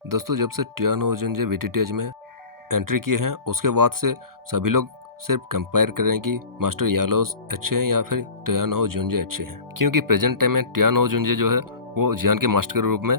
दोस्तों, जब से टियानो ओजुंजे वीटीटीएच में एंट्री किए हैं उसके बाद से सभी लोग सिर्फ कंपेयर कर रहे हैं कि मास्टर यालोस अच्छे हैं या फिर टियानो ओजुंजे अच्छे हैं, क्योंकि प्रेजेंट टाइम में टियानो ओजुंजे जो है वो जियान के मास्टर के रूप में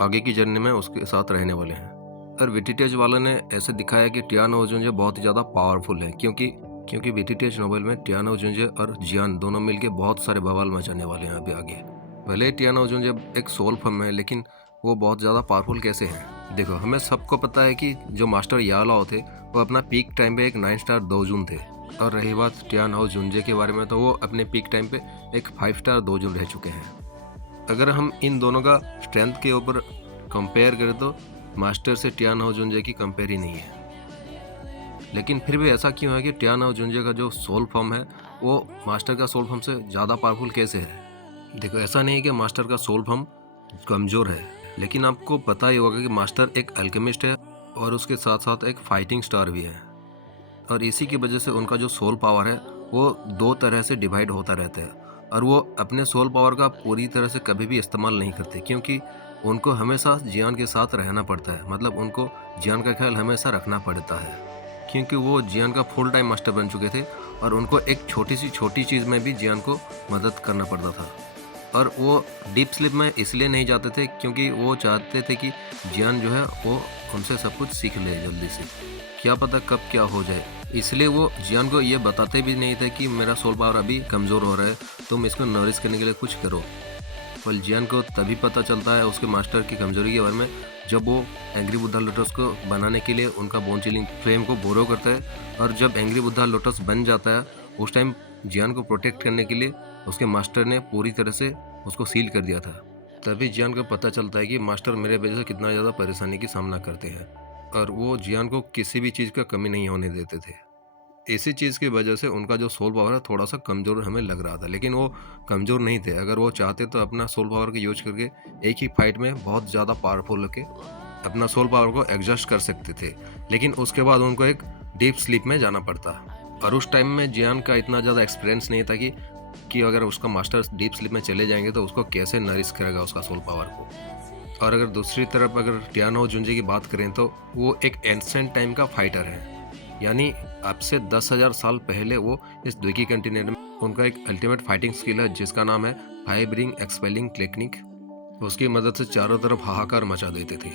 आगे की जर्नी में उसके साथ रहने वाले हैं। और वीटीटीएच वालों ने ऐसे दिखाया कि टियानो ओजुंजे बहुत ही ज़्यादा पावरफुल है, क्योंकि वीटीटीएच नोवेल में टियानो ओजुंजे और जियान दोनों मिलकर बहुत सारे बवाल मचाने वाले हैं अभी आगे। भले ही टियानो ओजुंजे एक सोल फॉर्म है, लेकिन वो बहुत ज़्यादा पावरफुल कैसे हैं? देखो, हमें सबको पता है कि जो मास्टर यालाओ थे वो अपना पीक टाइम पे एक 9 स्टार दोजुन थे। और रही बात टियानो ओजुंजे के बारे में, तो वो अपने पीक टाइम पे एक 5 स्टार दोजुन रह चुके हैं। अगर हम इन दोनों का स्ट्रेंथ के ऊपर कंपेयर करें तो मास्टर से टियानो ओजुंजे की कंपेयर ही नहीं है। लेकिन फिर भी ऐसा क्यों है कि टियानो ओजुंजे का जो सोल फॉर्म है वो मास्टर का सोल फॉर्म से ज़्यादा पावरफुल कैसे है? देखो, ऐसा नहीं है कि मास्टर का सोल फॉर्म कमज़ोर है, लेकिन आपको पता ही होगा कि मास्टर एक अल्केमिस्ट है और उसके साथ साथ एक फाइटिंग स्टार भी है। और इसी की वजह से उनका जो सोल पावर है वो दो तरह से डिवाइड होता रहता है, और वो अपने सोल पावर का पूरी तरह से कभी भी इस्तेमाल नहीं करते, क्योंकि उनको हमेशा जियान के साथ रहना पड़ता है। मतलब उनको जियान का ख्याल हमेशा रखना पड़ता है, क्योंकि वो जियान का फुल टाइम मास्टर बन चुके थे और उनको एक छोटी चीज़ में भी जियान को मदद करना पड़ता था। और वो डीप स्लीप में इसलिए नहीं जाते थे क्योंकि वो चाहते थे कि जियान जो है वो उनसे सब कुछ सीख ले जल्दी से, क्या पता कब क्या हो जाए। इसलिए वो जियान को ये बताते भी नहीं थे कि मेरा सोल पावर अभी कमज़ोर हो रहा है, तुम इसको नरिश करने के लिए कुछ करो। पर जियान को तभी पता चलता है उसके मास्टर की कमजोरी के बारे में जब वो एंग्री बुद्धा लोटस को बनाने के लिए उनका बोन चिलिंग फ्लेम को बोरो करता है। और जब एंग्री बुद्धा लोटस बन जाता है उस टाइम जियान को प्रोटेक्ट करने के लिए उसके मास्टर ने पूरी तरह से उसको सील कर दिया था। तभी जियान को पता चलता है कि मास्टर मेरे वजह से कितना ज़्यादा परेशानी की सामना करते हैं, और वो जियान को किसी भी चीज़ का कमी नहीं होने देते थे। इसी चीज़ की वजह से उनका जो सोल पावर है थोड़ा सा कमज़ोर हमें लग रहा था, लेकिन वो कमज़ोर नहीं थे। अगर वो चाहते तो अपना सोल पावर का यूज करके एक ही फाइट में बहुत ज़्यादा पावरफुल होकर अपना सोल पावर को एडजस्ट कर सकते थे, लेकिन उसके बाद उनको एक डीप स्लीप में जाना पड़ता। और उस टाइम में जियान का इतना ज़्यादा एक्सपीरियंस नहीं था कि अगर उसका मास्टर डीप स्लीप में चले जाएंगे तो उसको कैसे नरिश करेगा उसका सोल पावर को। और अगर दूसरी तरफ अगर टियानो ओजुंजे की बात करें तो वो एक एंसेंट टाइम का फाइटर है, यानी अब से 10,000 साल पहले वो इस द्विकी कंटिनेंट में उनका एक अल्टीमेट फाइटिंग स्किल है जिसका नाम है फाइब्रिंग एक्सपेलिंग टेक्निक। उसकी मदद से चारों तरफ हाहाकार मचा देते थे।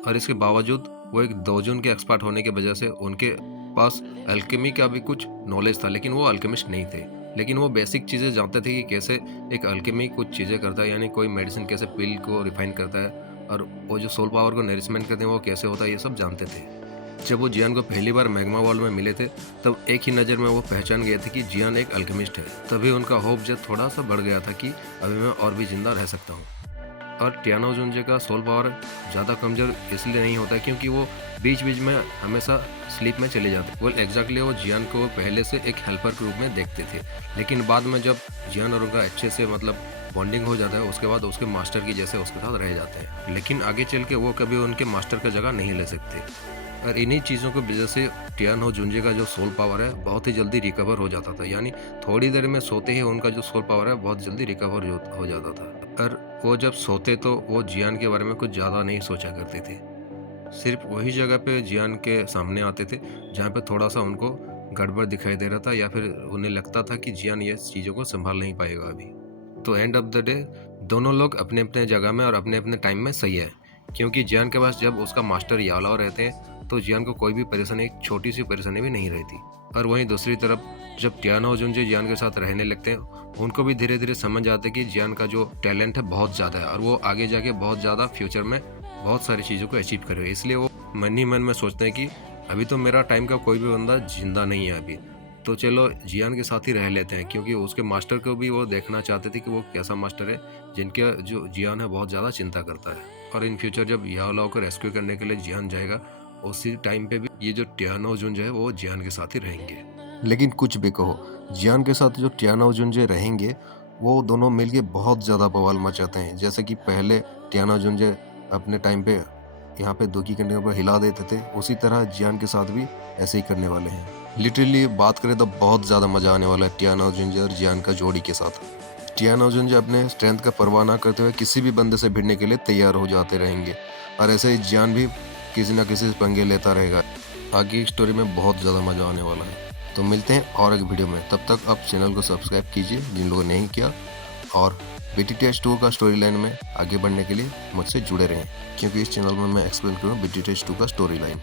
और इसके बावजूद वो एक दोजुन के एक्सपर्ट होने की वजह से उनके पास अल्केमी का भी कुछ नॉलेज था, लेकिन वो अल्केमिस्ट नहीं थे। लेकिन वो बेसिक चीज़ें जानते थे कि कैसे एक अल्केमी कुछ चीज़ें करता है, यानी कोई मेडिसिन कैसे पिल को रिफाइन करता है, और वो जो सोल पावर को नरिशमेंट करते हैं वो कैसे होता है, ये सब जानते थे। जब वो जियान को पहली बार मैग्मा वर्ल्ड में मिले थे तब एक ही नज़र में वो पहचान गए थे कि जियान एक अल्केमिस्ट है। तभी उनका होप जो थोड़ा सा बढ़ गया था कि अभी मैं और भी जिंदा रह सकता हूँ। और टियानो ओजुंजे का सोल पावर ज़्यादा कमज़ोर इसलिए नहीं होता है क्योंकि वो बीच बीच में हमेशा स्लीप में चले जाते। वो एग्जैक्टली वो जियान को पहले से एक हेल्पर के रूप में देखते थे, लेकिन बाद में जब जियान और उनका अच्छे से मतलब बॉन्डिंग हो जाता है उसके बाद उसके मास्टर की जैसे उसके साथ रह जाते हैं, लेकिन आगे चल के वो कभी उनके मास्टर का जगह नहीं ले सकते। और इन्हीं चीज़ों की वजह से टियानो ओजुंजे का जो सोल पावर है बहुत ही जल्दी रिकवर हो जाता था, यानी थोड़ी देर में सोते ही उनका जो सोल पावर है बहुत जल्दी रिकवर हो जाता था। और वो जब सोते तो वो जियान के बारे में कुछ ज़्यादा नहीं सोचा करते थे, सिर्फ वही जगह पे जियान के सामने आते थे जहाँ पे थोड़ा सा उनको गड़बड़ दिखाई दे रहा था या फिर उन्हें लगता था कि जियान ये चीज़ों को संभाल नहीं पाएगा अभी। तो एंड ऑफ द डे दोनों लोग अपने अपने जगह में और अपने अपने टाइम में सही है, क्योंकि जियान के पास जब उसका मास्टर यालाओ रहते हैं तो जियान को कोई भी परेशानी, एक छोटी सी परेशानी भी नहीं रहती। और वहीं दूसरी तरफ जब टियानो ओजुंजे जियान के साथ रहने लगते हैं उनको भी धीरे धीरे समझ आते हैं कि जियान का जो टैलेंट है बहुत ज़्यादा है और वो आगे जाके बहुत ज़्यादा फ्यूचर में बहुत सारी चीज़ों को अचीव करेगा। इसलिए वो मन ही मन में सोचते हैं कि अभी तो मेरा टाइम का कोई भी बंदा जिंदा नहीं है अभी, तो चलो जियान के साथ ही रह लेते हैं, क्योंकि उसके मास्टर को भी वो देखना चाहते थे कि वो कैसा मास्टर है जिनके जो जियान है बहुत ज़्यादा चिंता करता है। और इन फ्यूचर जब याओलाओ को रेस्क्यू करने के लिए जियान जाएगा उसी टाइम पे भी ये जो टियानो ओजुंजे है वो जियान के साथ ही रहेंगे। लेकिन कुछ भी कहो, जियान के साथ जो टियानो ओजुंजे रहेंगे वो दोनों मिलके बहुत ज़्यादा बवाल मचाते हैं। जैसे कि पहले टियानो ओजुंजे अपने टाइम पे यहाँ पे दुखी करने पर हिला देते थे, उसी तरह जियान के साथ भी ऐसे ही करने वाले हैं। लिटरली बात करें तो बहुत ज़्यादा मज़ा आने वाला है टियानो ओजुंजे और जियान का जोड़ी के साथ। टियान और जुंजे अपने स्ट्रेंथ का परवाह ना करते हुए किसी भी बंदे से भिड़ने के लिए तैयार हो जाते रहेंगे और ऐसे ही जियान भी किसी ना किसी से पंगे लेता रहेगा। आगे की स्टोरी में बहुत ज़्यादा मज़ा आने वाला है। तो मिलते हैं और एक वीडियो में, तब तक आप चैनल को सब्सक्राइब कीजिए जिन लोगों ने नहीं किया, और BTTH 2 का स्टोरी लाइन में आगे बढ़ने के लिए मुझसे जुड़े रहें, क्योंकि इस चैनल में मैं एक्सप्लेन करूँगा BTTH 2 का स्टोरी लाइन।